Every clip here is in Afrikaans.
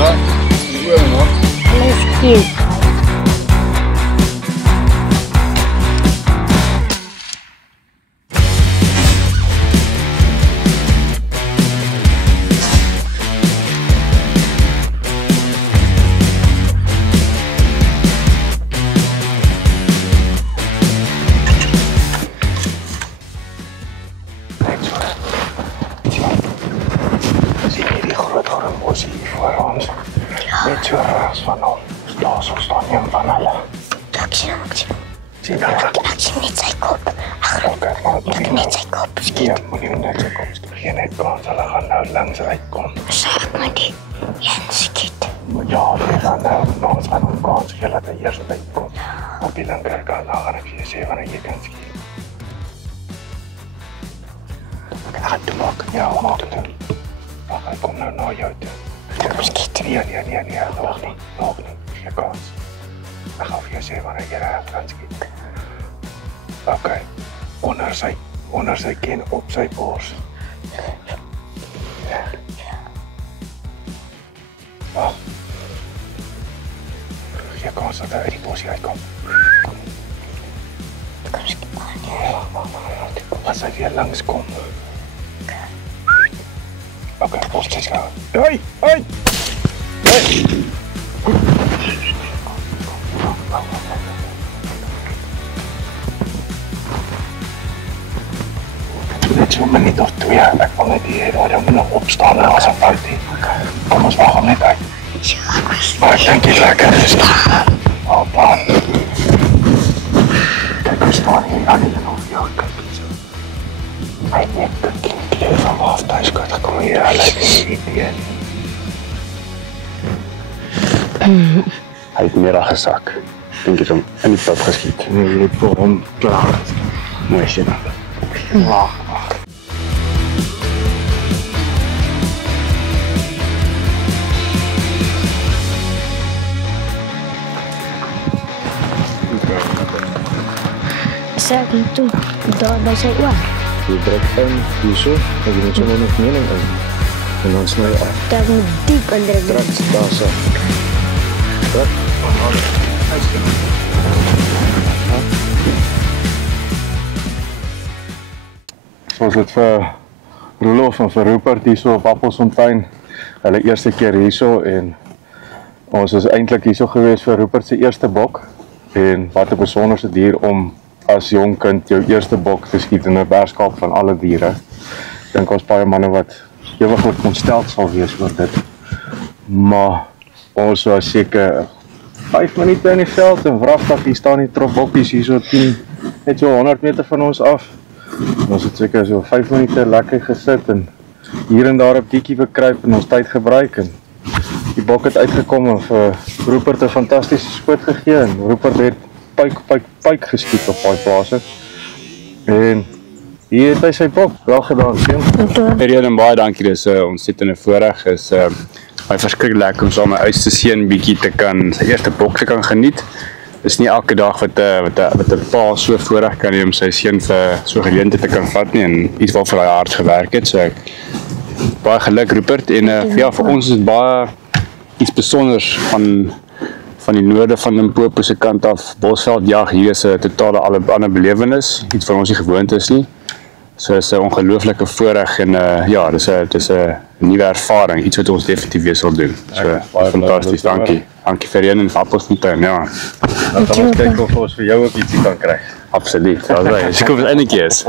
Right. Alles cute. Net so raas van hom. Daar staan een van hulle. Ek sien hom. Sien jy? Ek sien net sy kop. Ek net sy kop. Ja, moenie net sy kop skiet. Geen net kans, hulle gaan nou langs uitkom. Sê ek maar die Jens skiet. Ja, hulle gaan nou ons gaan hom kans gee dat hy eers uitkom. Op die lang kry gaan ek vir jou sê wanneer jy kan skiet. Ek gaan toe maak. Ja, maak dit. Hy kom nou na jou toe. Skiet. Nee, nog nie. Geen kans. Ek gaan vir jou sê wanneer jy reg kan skiet. Okay. Onder sy kin op sy bors. Ja. Wag. Jy kan so daar uit die bos uitkom. Kom skiet maar. Ja, as hy weer langs kom. Okay, bos jy gaan. Hoi! Hey! Net so 'n minuut of 2, ek wil net hier waar jy moet opstaan en as 'n party. Kom ons wag hom net uit. Maar ek dink jy lekker is. Opa. Kijk, we staan hier aan die kant. Ja, kijk eens. Hij heeft een kindje van me af thuis. Dan kom je alleen niet in. Hij heeft meer dan gezakt. Ik denk dat hem in die pad geschiet. Nee, je hebt voor hem klaar. Mooi shit. Laag. Zeg ik toe, daar zei ik Je trekt in, hierzo, en je moet zo nog mening in. En dan snij je af. Dat moet diep indrukken. Trek, daar zo. Trek. Zoals het vir Roelof en vir Rupert hierso op Appelsfontein. Hulle eerste keer hierso en ons is eintlik hierso gewees vir Rupert se eerste bok. En wat 'n besonderse dier om as jong kind jou eerste bok te skiet in 'n bergskaap van alle diere. Ek dink ons baie manne wat ewig ontstel sal wees oor dit. Maar ons was seker 5 minute in die veld en wragtig hier staan die trop bokkies hier so 10 net so 100 meter van ons af. Ons het seker so 5 minute lekker gesit en hier en daar 'n bietjie bekruip en ons tyd gebruik en die bok het uitgekom en vir Rupert 'n fantastiese skoot gegee en Rupert het pyk geskiet op daai plase. En hier het hy sy bok wel gedaan, sien. Rede en baie dankie, dis ontsettende voorreg is baie verskriklik lekker om saam met my oudste seun bietjie te kan sy eerste bok te kan geniet. Dis nie elke dag wat 'n pa so voorreg kan hê om sy seun vir so geleentheid te kan vat nie en iets waarvoor hy hard gewerk het. So ek baie geluk Rupert en ja, vir ons is dit baie iets besonders van die noorde van Limpopo se kant af. Bosveldjag hier is 'n totale ander belewenis, iets wat ons nie gewoond is nie. So is 'n ongelooflike voorreg en ja, dis 'n nuwe ervaring, iets wat ons definitief weer sal doen. So fantasties, dankie. Dankie vir een en vir Appelsfontein, ja. Dan gaan ons kyk of ons vir jou ook ietsie kan kry. Absoluut. Dat is reg. Ek kom eintlik eens.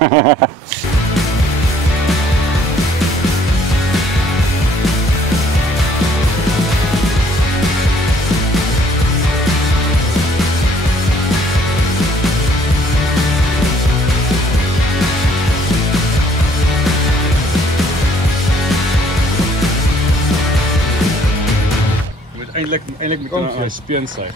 Eintlik moet jy 'n speen suig.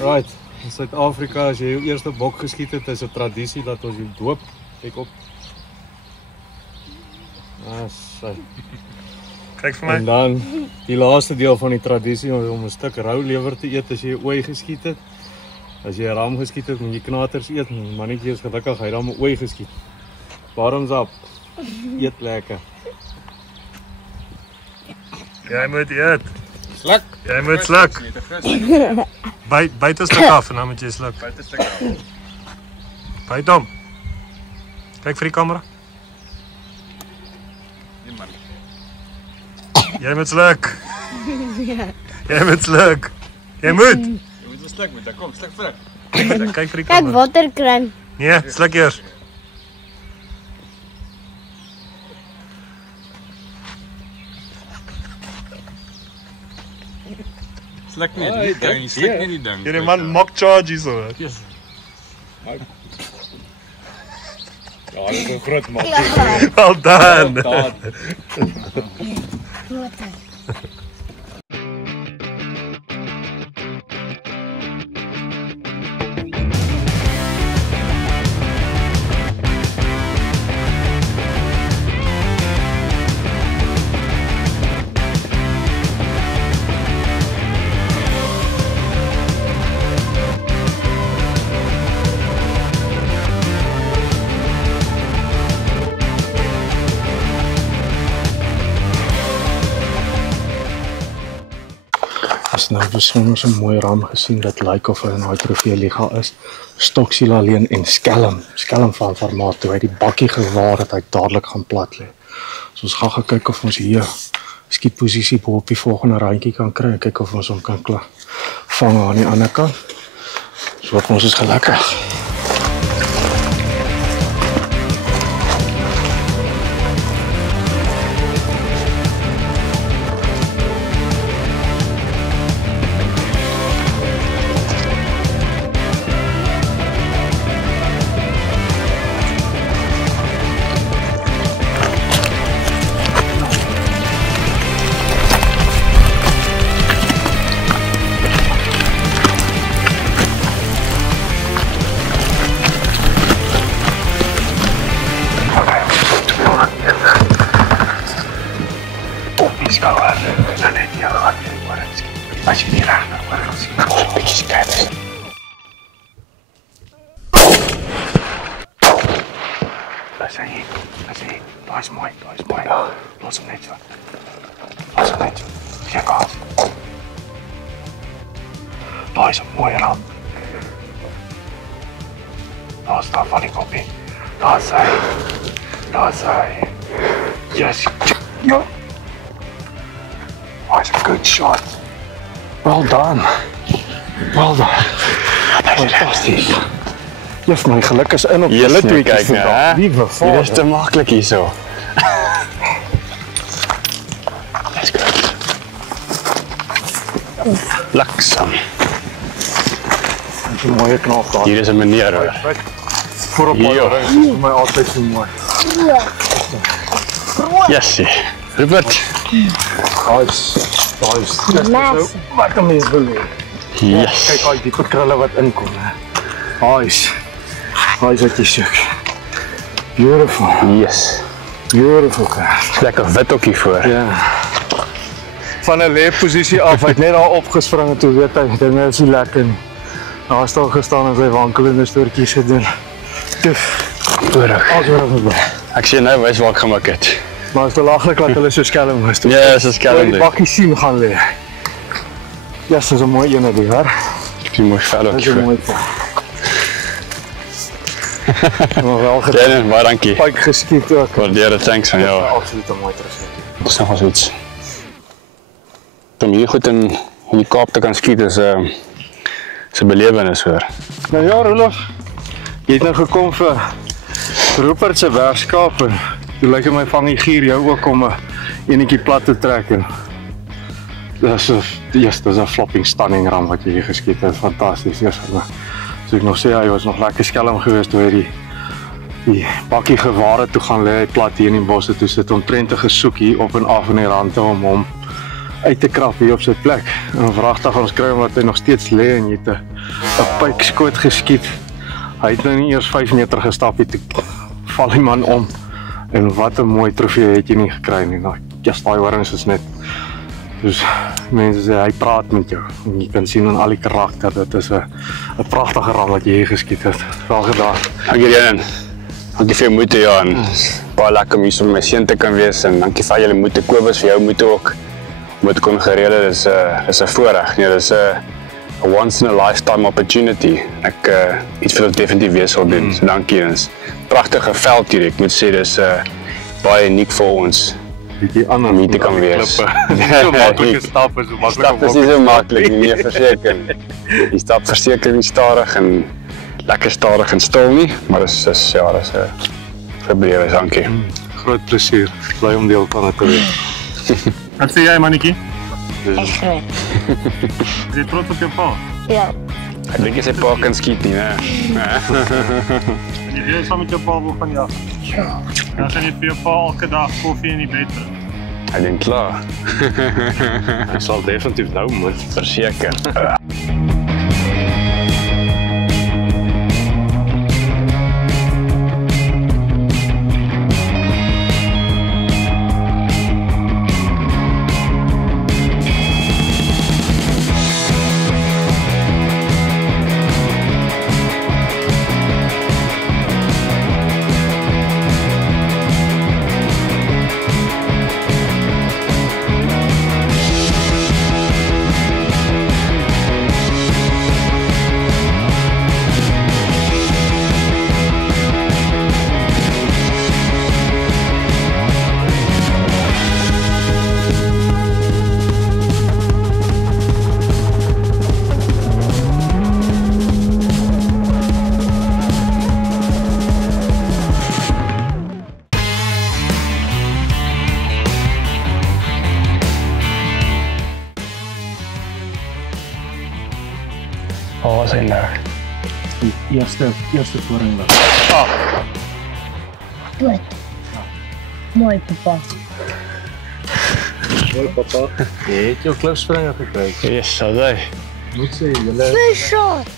Right. In Suid-Afrika as jy jou eerste bok geskiet het, is 'n tradisie dat ons jou doop. Kyk op. Kyk vir my. En dan die laaste deel van die tradisie om 'n stuk rou lewer te eet as jy 'n ooi geskiet het. As jy 'n ram geskiet het, moet jy knaters eet. Die mannetjie is gelukkig hy het dan 'n ooi geskiet. Bottoms up. Eet lekker. Jy moet eet. Sluk. Jy moet sluk. Byt 'n stuk af en dan moet jy sluk. Byt hom. Kyk vir die kamera. Jy moet sluk. Jy moet sluk. Jy moet. Jy moet 'n sluk moet, kom, sluk vir. Kyk vir die Kyk kamera. waterkraan. Nee, sluk eers. Sluk net, die ding, sluk net die ding. Hierdie man mock charge so. Ja, dit is 'n groot maak. Well done. As nou besonder so 'n mooi ram gesien, dit lyk of hy in daai trofeeliga is. Stoksiel alleen en skelm van formaat toe hy die bakkie gewaar het, hy dadelik gaan plat lê. So ons gaan kyk of ons hier skietposisie bo op die volgende randjie kan kry en kyk of ons hom kan vang aan die ander kant. So hoop ons is gelukkig. As jy nie reg nou maar ons sien, ons 'n bietjie kyk. As hy, daai is mooi. Los hom net so. Kyk af. Daai is 'n mooi ram. Daar staan van die kopie. Daar sy. Yes. Ja. That's a good shot. Well done. Fantasties. Yes, my geluk is in op Julle twee kyk nou, hè? Liewe Dit is te maklik hierso. Let's go. Laksam. Dis 'n mooie knop daar. Hier is 'n meneer hoor. Voorop Ja. ry vir my altyd so mooi. Jessie. Rupert. Daai wat 'n mens wil hê. Yes. Kyk al die krulle wat inkom, hè. Daai is wat jy soek. Beautiful. Yes. Beautiful. Lekker wit ook hier voor. Ja. Van 'n lê-posisie af, hy het net daar opgespring en toe weet hy, dinge is nie lekker nie. Daar staan gestaan en sy wankelende stoortjies gedoen. Toef. Terug. Alles weer verby. Ek sien nou wys waar ek gemaak het. Maar is belaglik dat hulle so skelm is. Ja, so skelm. Die bakkie sien gaan lê. Ja, dis 'n mooi ene die, hoor. Ek sien mooi vel ook Dis 'n hier. mooi vel. Maar wel gedaan. Ja, baie dankie. Pike geskiet ook. Waardeer dit, thanks van jou. Absoluut 'n mooi trofee. Dis nog wel iets. Om hier goed in die Kaap te kan skiet is 'n belewenis hoor. Nou ja, Rolof. Jy het nou gekom vir Rupert se Werkskaap en toe lyk dit my vang die gier jou ook om 'n enetjie plat te trek en dis 'n flopping stunning ram wat jy hier geskiet het. Fantasties. Eers so ek nog sê hy was nog lekker skelm geweest toe hy die bakkie geware toe gaan lê plat hier in die bosse toe sit omtrent te gesoek hier op en af in die rande om hom uit te krap hier op sy plek. En vragtig ons kry hom wat hy nog steeds lê en jy het 'n pykskoot geskiet. Hy het nou nie eers 5 meter gestap nie, toe val die man om. En wat 'n mooi trofee het jy nie gekry nie. Nou, daai horings is net dus mense sê hy praat met jou. En jy kan sien aan al die karakter, dit is 'n pragtige ram wat jy hier geskiet het. Wel gedaan. Dankie Jan. Dankie vir jou moeite ja en baie lekker om hier so met my seun te kan wees en dankie vir al julle moeite Kobus vir jou moeite ook moet kon gereël het, is 'n voorreg. Nee, dis 'n once in a lifetime opportunity. Ek iets wat ek definitief weer sal doen. So dankie. Dis pragtige veld hier. Ek moet sê dis baie uniek vir ons. Bietjie anders Om hier te kan wees. So maklike stap is so maklik. Stap is nie so maklik nie, nee, verseker. Die stap verseker nie stadig en lekker stadig en stil nie, maar dis ja, dis 'n geblewe, dankie. Groot plesier. Bly om deel van dit te wees. Wat sê jy, mannetjie? Ek groot. Is jy trots op jou pa? Ja. Ek dink jy sê pa kan skiet nie, né? En jy weet saam met jou pa wil van jag? Ja. Dan gaan jy vir jou pa elke dag koffie in die bed bring. Ek dink klaar. Ek sal definitief nou moet. Verseker. Waar was hy nou? Eerste vorendag. Dood. Mooi papa. Mooi papa. Jy het jou klipspringer gekry. Yes, sal hy. Moet sê julle Shot.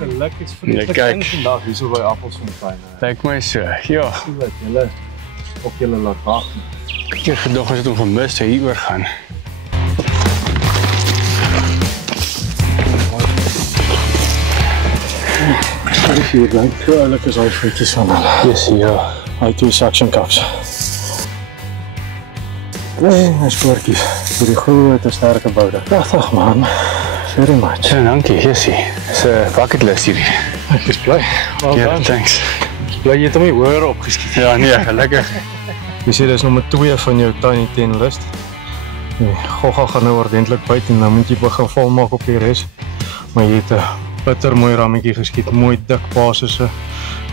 geluk is Ja, vreeslik kyk. in vandag hier so by Appelsfontein. Lyk my so. Ja, Sien wat julle op julle laat wag. ek het gedog ons het hom gemis, hy hier oor gaan. Dis hier blank. Hoe oulik is al frietjies van hulle. Yes, ja. Hy twee suction cups. Nee, my spoortjies. Vir die groot sterke boude. Pragtig man. Very much. Ja, dankie, Jessie. Dis 'n bucket list hierdie. Ek is bly. Well Ja, done. thanks. Bly jy het hom nie hoër opgeskiet. Ja, nee, gelukkig. Jy sê dis nommer 2 van jou Tiny 10 list. Nee, Gogga gaan nou ordentlik byt en dan moet jy begin volmaak op die res. Maar jy het 'n bitter mooi rammetjie geskiet, mooi dik passes,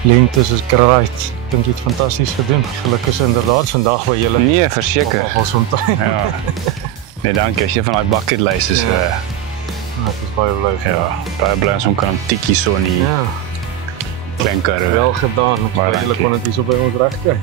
lengtes is great. Ek dink jy het fantasties gedoen. Gelukkig is inderdaad vandag by julle. Nee, verseker. Appelsfontein. Ja. Nee, dankie. As jy van daai bucket list is, Ek is baie bly. ja, baie bly ons hom kan tikkie so in die Ja, klein karre. wel gedaan. Ek Baie sê julle dankie. kon dit hier so by ons regkry.